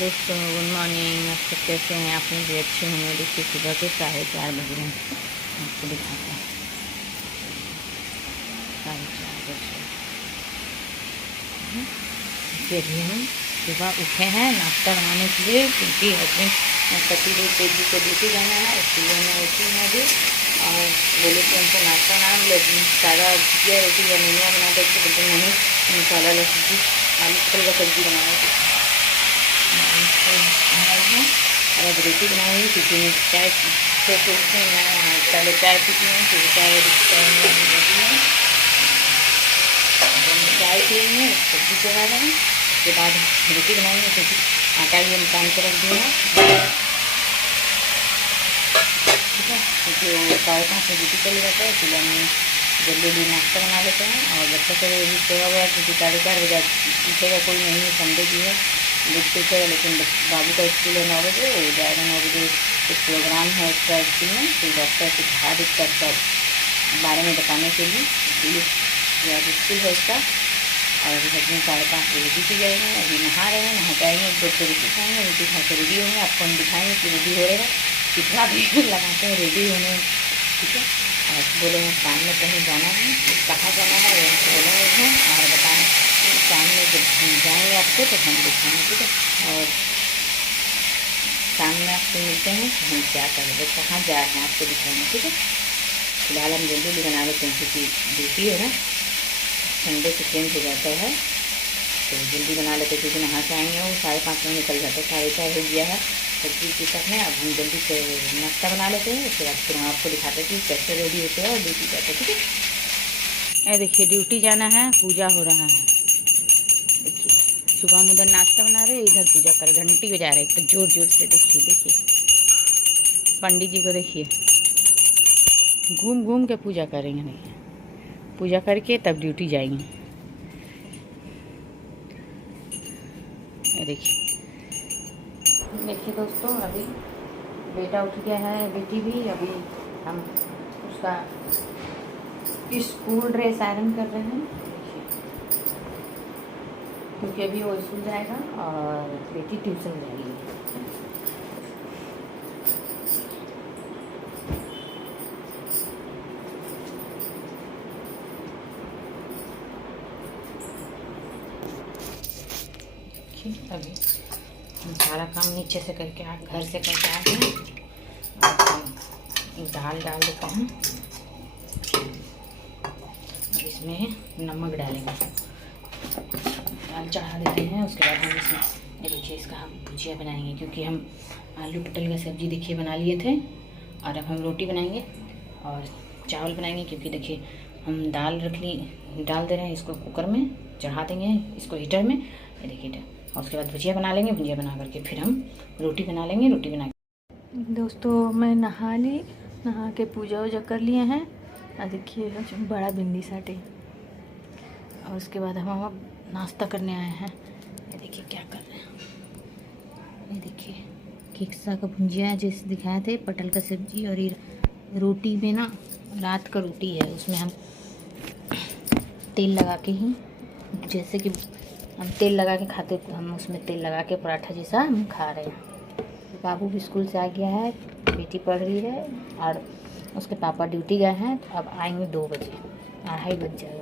दोस्तों good morning. आप सब कैसे हैं? आप लोग भी अच्छे होंगे। देखिए सुबह के 4:30 बज रहे हैं। आपको दिखाते हैं 4:30 बज रहे हैं। देखिए अभी हम सुबह उठे हैं नाश्ता बनाने के लिए, क्योंकि हस्बैंड पति देव तेजी को ड्यूटी जाना है, इसलिए मैं उठी हूँ अभी। और बोले कि हमको नाश्ता बना सादा भुजिया रोटी या नीनुआ बना देते, बोलते नहीं मसाला वाला सब्जी आलू पटल का सब्जी बनाना है। और अब रोटी बनाऊँगी, क्योंकि मैं चाय से सोचते मैं पहले चाय पीती हूँ, फिर चाय चाय पिएंगे, सब्जी चढ़ा रहे हैं, उसके बाद रोटी बनाएंगे, क्योंकि आटा भी हम काम पर रख दिए हैं। ठीक है, क्योंकि वो 5:30 बजे ड्यूटी चले जाता है, इसलिए हम जल्दी जल्दी नाश्ता बना लेते हैं। और बच्चा सब भी सोया हुआ है, क्योंकि 4:30 बजे उठेगा कोई नहीं है, संडे की है लेट उठेगा। लेकिन बाबू का स्कूल है 9 बजे, वो जाएगा 9 बजे। एक प्रोग्राम है उसका स्कूल में, तो डॉक्टर कुछ हार्ट अटैक का बारे में बताने के लिए, इसलिए आज स्कूल है उसका। और अभी हस्बैंड 5:30 बजे ड्यूटी जाएंगे। अभी नहा रहे हैं, नहा के आएंगे, एक रोटी खाएंगे, रोटी खा के रेडी होंगे। आपको हम दिखाएंगे कि रेडी हो रहे हैं, कितना देर लगाते हैं रेडी होने में। ठीक है, और बोले हैं शाम में कहीं जाना है, कहाँ जाना है वो बोलेंगे हैं और बताएं। शाम में जब जाएंगे आपको तो हम दिखाएंगे। ठीक है, और शाम में आपसे मिलते हैं कि हम क्या कर रहे हैं, कहाँ जा रहे हैं, आपको दिखाएंगे। ठीक है, फिलहाल हम जल्दी जल्दी बना लेते हैं, क्योंकि ड्यूटी है ना, संडे से चेंज हो जाता है, तो जल्दी बना लेते हैं। क्योंकि नहा के आएंगे वो 5:30 में निकल जाता है, 4:30 हो गया है सब्जी की तक में। अब हम जल्दी से नाश्ता बना लेते हैं, उसके बाद फिर हम आपको दिखाते हैं कि कैसे रेडी होते हैं और ड्यूटी जाते हैं। ठीक है, देखिए ड्यूटी जाना है, पूजा हो रहा है। देखिए सुबह हम उधर नाश्ता बना रहे, इधर पूजा कर, घंटी बजा रहे तो जोर जोर से। देखिए देखिए पंडित जी को देखिए, घूम घूम के पूजा करेंगे। देखिए पूजा करके तब ड्यूटी जाएंगे। देखिए देखिए दोस्तों, अभी बेटा उठ गया है, बेटी भी। अभी हम उसका स्कूल ड्रेस आयरन कर रहे हैं, क्योंकि अभी वो स्कूल जाएगा और बेटी ट्यूशन जाएगी। अभी हम सारा काम नीचे से करके घर से करके आ गए हैं। दाल डाल देते हैं, अब इसमें नमक डालेंगे, दाल चढ़ा देते हैं। उसके बाद हम इसमें देखिए इसका हम भुजिया बनाएंगे, क्योंकि हम आलू पटल का सब्ज़ी देखिए बना लिए थे, और अब हम रोटी बनाएंगे और चावल बनाएंगे। क्योंकि देखिए हम डाल दे रहे हैं इसको कुकर में, चढ़ा देंगे इसको हीटर में, ये देखिए हीटर। और उसके बाद भुजिया बना लेंगे, भुजिया बना करके फिर हम रोटी बना लेंगे। रोटी बना दोस्तों मैं नहा के पूजा वूजा कर लिए हैं, और देखिए बड़ा भिंडी साटे। और उसके बाद हम अब नाश्ता करने आए हैं। ये देखिए क्या कर रहे हैं, ये देखिए खिक्सा का भुजिया जैसे दिखाए थे, पटल का सब्जी, और ये रोटी में ना रात का रोटी है, उसमें हम तेल लगा के ही, जैसे कि हम तेल लगा के खाते, हम उसमें तेल लगा के पराठा जैसा हम खा रहे हैं। बाबू भी स्कूल से आ गया है, बेटी पढ़ रही है, और उसके पापा ड्यूटी गए हैं। तो अब आएंगे 2 बजे, 2:30 बज जाएगा।